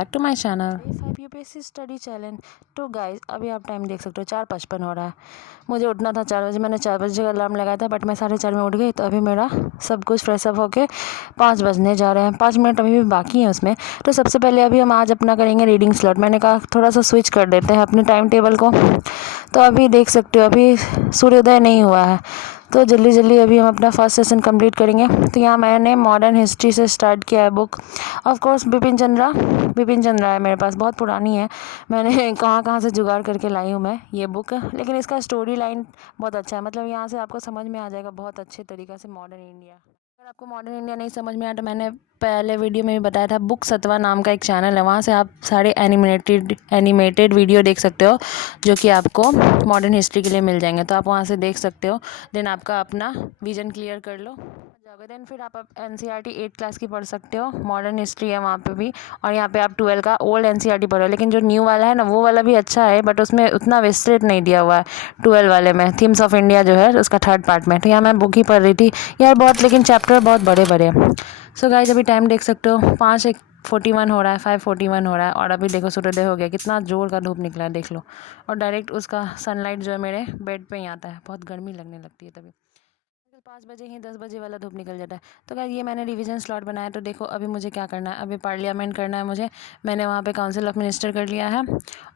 Back to my channel 5 UPSC study challenge. तो guys अभी आप टाइम देख सकते हो 4:55 हो रहा है। मुझे उठना था 4 बजे, मैंने 4 बजे का अलार्म लगाया था, बट मैं 4:30 में उठ गई। तो अभी मेरा सब कुछ फ्रेश अप होके 5 बजने जा रहे हैं। 5 मिनट अभी भी बाकी हैं उसमें। तो सबसे पहले अभी हम आज अपना करेंगे रीडिंग स्लॉट। मैंने कहा थोड़ा सा स्विच कर देते हैं अपने टाइम टेबल को। तो अभी देख सकते हो अभी सूर्योदय नहीं हुआ है, तो जल्दी जल्दी अभी हम अपना फर्स्ट सेशन कंप्लीट करेंगे। तो यहाँ मैंने मॉडर्न हिस्ट्री से स्टार्ट किया है book. Of course Bipin Chandra है मेरे पास, बहुत पुरानी है। मैंने कहाँ कहाँ से जुगाड़ करके लाई हूँ मैं ये बुक, लेकिन इसका स्टोरी लाइन बहुत अच्छा है। मतलब यहाँ से आपको समझ में आ जाएगा बहुत अच्छे तरीक़े से मॉडर्न इंडिया। अगर आपको मॉडर्न इंडिया नहीं समझ में आया तो मैंने पहले वीडियो में भी बताया था, बुक सत्वा नाम का एक चैनल है, वहाँ से आप सारे एनिमेटेड वीडियो देख सकते हो जो कि आपको मॉडर्न हिस्ट्री के लिए मिल जाएंगे। तो आप वहाँ से देख सकते हो। देन आपका अपना विजन क्लियर कर लो जाओगे। देन फिर आप एनसीईआरटी 8 क्लास की पढ़ सकते हो, मॉडर्न हिस्ट्री है वहाँ पे भी। और यहाँ पे आप 12 का ओल्ड एनसीईआरटी पढ़ो, लेकिन जो न्यू वाला है ना वो वाला भी अच्छा है, बट उसमें उतना विस्तृत नहीं दिया हुआ है 12 वाले में। थीम्स ऑफ इंडिया जो है उसका 3rd पार्ट में। तो यहाँ मैं बुक ही पढ़ रही थी यार बहुत, लेकिन चैप्टर बहुत बड़े बड़े हैं। सो गाइस अभी टाइम देख सकते हो 5:41 हो रहा है, 5:41 हो रहा है। और अभी देखो सूर्योदय हो गया, कितना जोर का धूप निकला है देख लो। और डायरेक्ट उसका सनलाइट जो है मेरे बेड पे ही आता है, बहुत गर्मी लगने लगती है तभी। 5 बजे ही 10 बजे वाला धूप निकल जाता है। तो गाइस ये मैंने रिवीजन स्लॉट बनाया। तो देखो अभी मुझे क्या करना है, अभी पार्लियामेंट करना है मुझे। मैंने वहाँ पे काउंसिल ऑफ मिनिस्टर कर लिया है।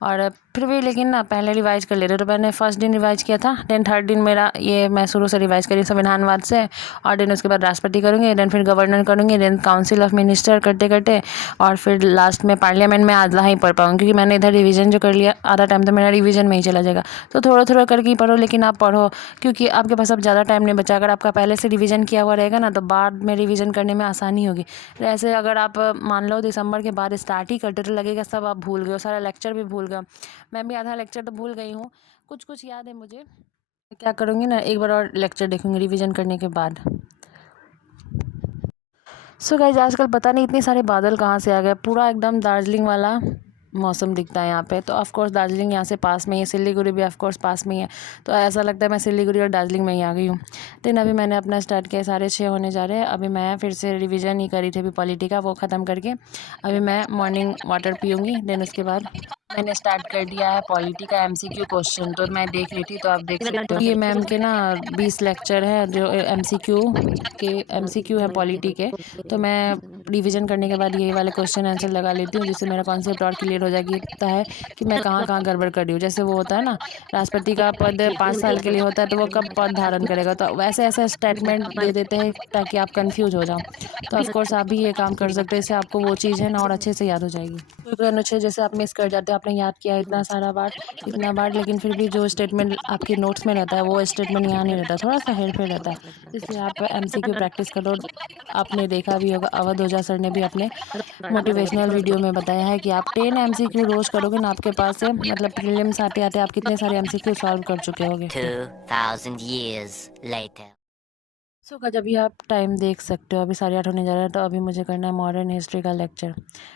और फिर भी लेकिन ना पहले रिवाइज कर लेते। तो मैंने फर्स्ट दिन रिवाइज किया था, देन 3rd दिन मेरा ये मैं शुरू से रिवाइज करी संविधानवाद से। और देन उसके बाद राष्ट्रपति करूँगी, देन फिर गवर्नर करूँगी, देन काउंसिल ऑफ मिनिस्टर करते करते और फिर लास्ट में पार्लियामेंट में आधा ही पढ़ पाऊँगी, क्योंकि मैंने इधर रिवीजन जो कर लिया, आधा टाइम तो मेरा रिवीजन में ही चला जाएगा। तो थोड़ा थोड़ा करके ही पढ़ो, लेकिन आप पढ़ो, क्योंकि आपके पास अब ज़्यादा टाइम नहीं बचा। अगर आपका पहले से रिवीजन किया हुआ रहेगा ना तो बाद में रिवीजन करने में आसानी होगी। ऐसे अगर आप मान लो दिसंबर के बाद स्टार्ट ही करते तो लगेगा सब आप भूल गए हो, सारा लेक्चर भी भूल गए। मैं भी आधा लेक्चर तो भूल गई हूँ, कुछ कुछ याद है मुझे। क्या करूँगी ना, एक बार और लेक्चर देखूँगी रिवीजन करने के बाद। सो गाइज आजकल पता नहीं इतने सारे बादल कहाँ से आ गए, पूरा एकदम दार्जिलिंग वाला मौसम दिखता है यहाँ पे। तो ऑफ कोर्स दार्जिलिंग यहाँ से पास में ही है, सिलीगुड़ी भी ऑफ कोर्स पास में ही है। तो ऐसा लगता है मैं सिलीगुड़ी और दार्जिलिंग में ही आ गई हूँ। देन अभी मैंने अपना स्टार्ट किया, 6:30 होने जा रहे हैं। अभी मैं फिर से रिवीजन ही करी थी अभी पॉलिटी का, वो ख़त्म करके अभी मैं मॉर्निंग वाटर पीऊँगी। देन उसके बाद मैंने स्टार्ट कर दिया है पॉलिटी का एमसीक्यू क्वेश्चन। तो मैं देख रही थी, तो आप देख सकते हो ये मैम के ना 20 लेक्चर है जो एमसीक्यू है पॉलिटी के। तो मैं रिवीजन करने के बाद ये वाले क्वेश्चन आंसर लगा लेती हूँ, जिससे मेरा कॉन्सेप्ट और क्लियर हो जाता है कि मैं कहाँ कहाँ गड़बड़ कर रही हूँ। जैसे वो होता है ना, राष्ट्रपति का पद 5 साल के लिए होता है, तो वो कब पद धारण करेगा, तो वैसे ऐसे स्टेटमेंट दे देते हैं ताकि आप कंफ्यूज हो जाओ। तो ऑफकोर्स आप भी ये काम कर सकते हो, इससे आपको वो चीज़ है ना और अच्छे से याद हो जाएगी। क्योंकि अनुच्छेद जैसे आप मिस कर जाते हो, आपने याद किया इतना बार, लेकिन फिर भी जो स्टेटमेंट आपके नोट्स में रहता है वो स्टेटमेंट यहाँ नहीं रहता, थोड़ा सा हेर फेर रहता है। इसलिए आप एमसीक्यू प्रैक्टिस करो। आपने देखा भी होगा, अवध ओझा सर ने भी अपने मोटिवेशनल वीडियो में बताया है कि आप 10 एमसीक्यू रोज करोगे ना, आपके पास से मतलब प्रीलिम्स आते आते आप कितने सारे एमसीक्यू सॉल्व कर चुके होगे। 2000 years later. सो का जब भी आप टाइम देख सकते हो, अभी 8:30 होने जा रहा है। तो अभी मुझे करना है मॉडर्न हिस्ट्री का लेक्चर,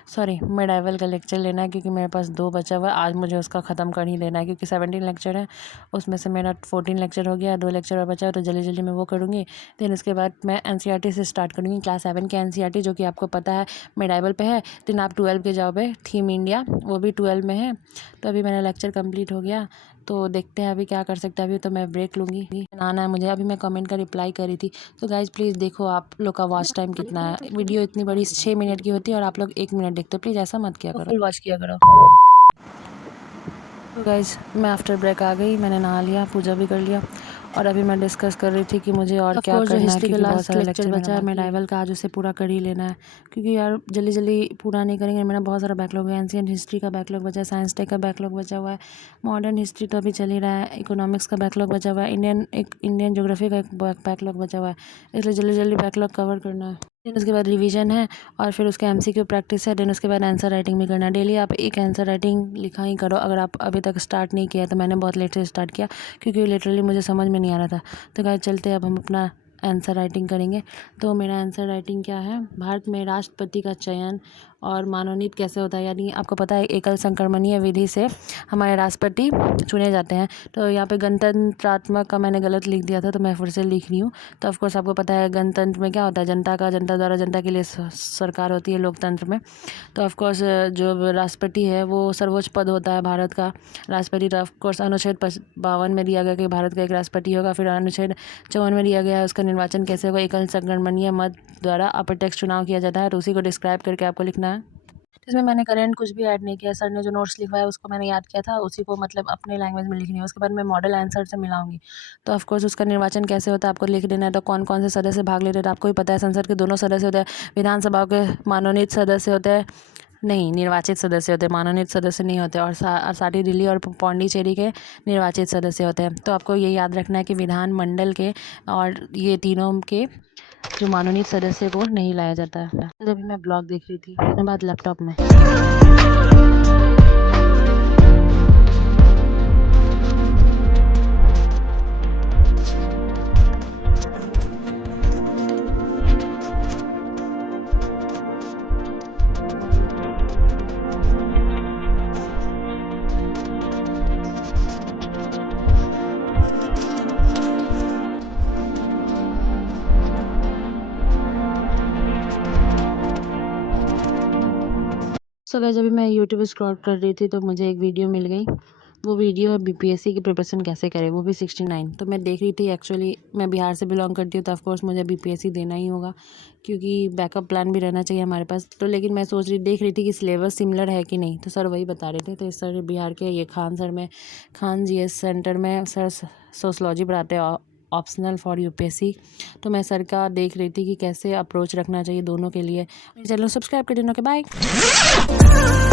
सॉरी मेडाइवल का लेक्चर लेना है, क्योंकि मेरे पास 2 बचा हुआ है। आज मुझे उसका ख़त्म कर ही देना है, क्योंकि 17 लेक्चर है, उसमें से मेरा 14 लेक्चर हो गया, 2 लेक्चर और बचा है, तो जल्दी जल्दी मैं वो करूँगी। देन उसके बाद मैं एनसीईआरटी से स्टार्ट करूँगी, क्लास 7 के एनसीईआरटी, जो कि आपको पता है मेडाइवल पे है। देन आप 12 के जाओगे, थीम इंडिया, वो भी 12 में है। तो अभी मेरा लेक्चर कंप्लीट हो गया, तो देखते हैं अभी क्या कर सकते हैं। अभी तो मैं ब्रेक लूँगी, आना है मुझे। अभी मैं कमेंट का रिप्लाई करी थी। तो गाइज़ प्लीज़ देखो आप लोग का वॉच टाइम कितना है। वीडियो इतनी बड़ी 6 मिनट की होती है और आप लोग 1 मिनट देखते हो, प्लीज़ ऐसा मत किया करो, फुल वॉच किया करो। तो गाइज़ मैं आफ्टर ब्रेक आ गई, मैंने नहा लिया, पूजा भी कर लिया। और अभी मैं डिस्कस कर रही थी कि मुझे और क्या करना है, हिस्ट्री का लास्ट लेक्चर बचा है मेडाइवल का, आज उसे पूरा कर ही लेना है। क्योंकि यार जल्दी जल्दी पूरा नहीं करेंगे, मेरा बहुत सारा बैकलॉग है। एंशिएंट हिस्ट्री का बैकलॉग बचा है, साइंस टेक का बैकलॉग बचा हुआ है, मॉडर्न हिस्ट्री तो अभी चल ही रहा है, इकोनॉमिक्स का बैकलॉग बचा हुआ है, इंडियन ज्योग्राफी का एक बैकलॉग बचा हुआ है। इसलिए जल्दी जल्दी बैकलॉग कवर करना है। देन उसके बाद रिवीजन है, और फिर उसके एमसीक्यू प्रैक्टिस है। देन उसके बाद आंसर राइटिंग भी करना है। डेली आप एक आंसर राइटिंग लिखा ही करो। अगर आप अभी तक स्टार्ट नहीं किया, तो मैंने बहुत लेट से स्टार्ट किया, क्योंकि लिटरली मुझे समझ में नहीं आ रहा था। तो गाइस चलते अब हम अपना आंसर राइटिंग करेंगे। तो मेरा आंसर राइटिंग क्या है, भारत में राष्ट्रपति का चयन और मनोनीत कैसे होता है, यानी आपको पता है एकल संक्रमणीय विधि से हमारे राष्ट्रपति चुने जाते हैं। तो यहाँ पे गणतंत्रात्मक का मैंने गलत लिख दिया था, तो मैं फिर से लिख रही हूँ। तो ऑफकोर्स आपको पता है गणतंत्र में क्या होता है, जनता द्वारा जनता के लिए सरकार होती है लोकतंत्र में। तो ऑफकोर्स जो राष्ट्रपति है वो सर्वोच्च पद होता है भारत का। राष्ट्रपति तो ऑफकोर्स अनुच्छेद 52 में दिया गया कि भारत का एक राष्ट्रपति होगा। फिर अनुच्छेद 54 में दिया गया है उसका निर्वाचन कैसे होगा, एकल संक्रमणीय मत द्वारा अप्रत्यक्ष चुनाव किया जाता है। तो उसी को डिस्क्राइब करके आपको लिखना है। इसमें मैंने करंट कुछ भी ऐड नहीं किया, सर ने जो नोट्स लिखवाया उसको मैंने याद किया था, उसी को मतलब अपने लैंग्वेज में लिखनी है। उसके बाद मैं मॉडल आंसर से मिलाऊंगी। तो ऑफकोर्स उसका निर्वाचन कैसे होता है आपको लिख देना है। तो कौन कौन से सदस्य भाग ले रहे हैं आपको ही पता है। संसद के दोनों सदस्य होते हैं, विधानसभा के मनोनीत सदस्य होते हैं, नहीं निर्वाचित सदस्य होते हैं, मनोनीत सदस्य नहीं होते। और सारी दिल्ली और पौंडीचेरी के निर्वाचित सदस्य होते हैं। तो आपको ये याद रखना है कि विधानमंडल के और ये तीनों के जो मनोनीत सदस्य को नहीं लाया जाता है। जब मैं ब्लॉग देख रही थी उसके बाद लैपटॉप में। सो गाइस अभी मैं यूट्यूब स्क्रॉल कर रही थी तो मुझे एक वीडियो मिल गई। वो वीडियो है बीपीएससी की प्रिपरेशन कैसे करें, वो भी 69। तो मैं देख रही थी, एक्चुअली मैं बिहार से बिलोंग करती हूँ तो ऑफकोर्स मुझे बीपीएससी देना ही होगा क्योंकि बैकअप प्लान भी रहना चाहिए हमारे पास। तो लेकिन मैं देख रही थी कि सिलेबस सिमिलर है कि नहीं। तो सर वही बता रहे थे। तो इस सर बिहार के ये खान जीएस सेंटर में सर सोशलॉजी पढ़ाते हैं, ऑप्शनल फॉर यूपीएससी। तो मैं सर का देख रही थी कि कैसे अप्रोच रखना चाहिए दोनों के लिए। चैनल सब्सक्राइब कर देना। Okay bye.